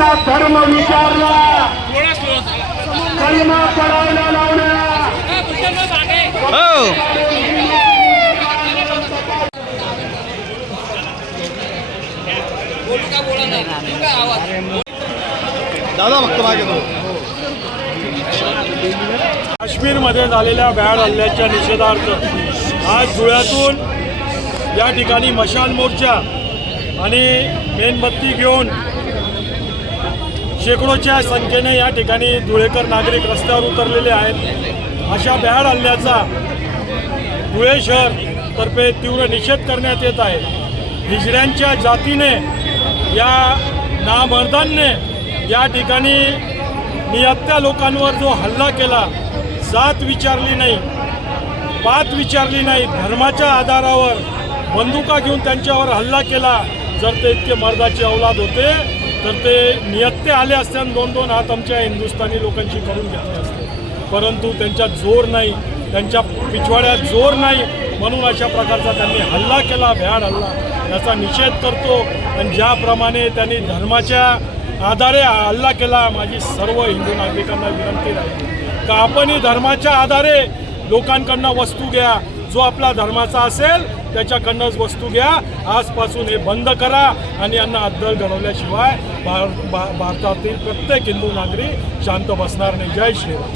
त्यांना धर्म विचारला. कलमा पडायला लावल्या हो. दादा फक्त मागे तो काश्मीरमध्ये झालेल्या भ्याड हल्ल्याच्या निषेधार्थ आज धुळ्यातून या ठिकाणी मशाल मोर्चा आणि मेणबत्ती घेऊन शेकडोच्या संख्येने या ठिकाणी धुळेकर नागरिक रस्त्यावर उतरलेले आहेत. अशा भ्याड हल्ल्याचा धुळे शहर तर्फे तीव्र निषेध करण्यात येत आहे. हिजड्यांच्या जातीने या नामर्दांनी या ठिकाणी नियत्या लोकांवर जो हल्ला केला जात विचारली नाही पात विचारली नाही धर्माच्या आधारावर बंदुका घेऊन त्यांच्यावर हल्ला केला जर ते इतके मर्दाचे अवलाद होते तर ते नियत्ते आले असते आणि दोन दोन हात आमच्या हिंदुस्थानी लोकांची करून घेतले असते. परंतु त्यांच्यात जोर नाही त्यांच्या पिछवाड्यात जोर नाही म्हणून अशा प्रकारचा त्यांनी हल्ला केला भ्याड हल्ला. याचा निषेध करतो आणि ज्याप्रमाणे त्यांनी धर्माच्या आधारे हल्ला केला माझी सर्व हिंदू नागरिकांना विनंती राहील. का आपणही धर्माच्या आधारे लोकांकडनं वस्तू घ्या जो आपला धर्माचा असेल त्याच्याकडनंच वस्तू घ्या. आजपासून हे बंद करा आणि यांना अद्दल घडवल्याशिवाय भार भा- भारतातील प्रत्येक हिंदू नागरिक शांत बसणार नाही. जय श्रीराम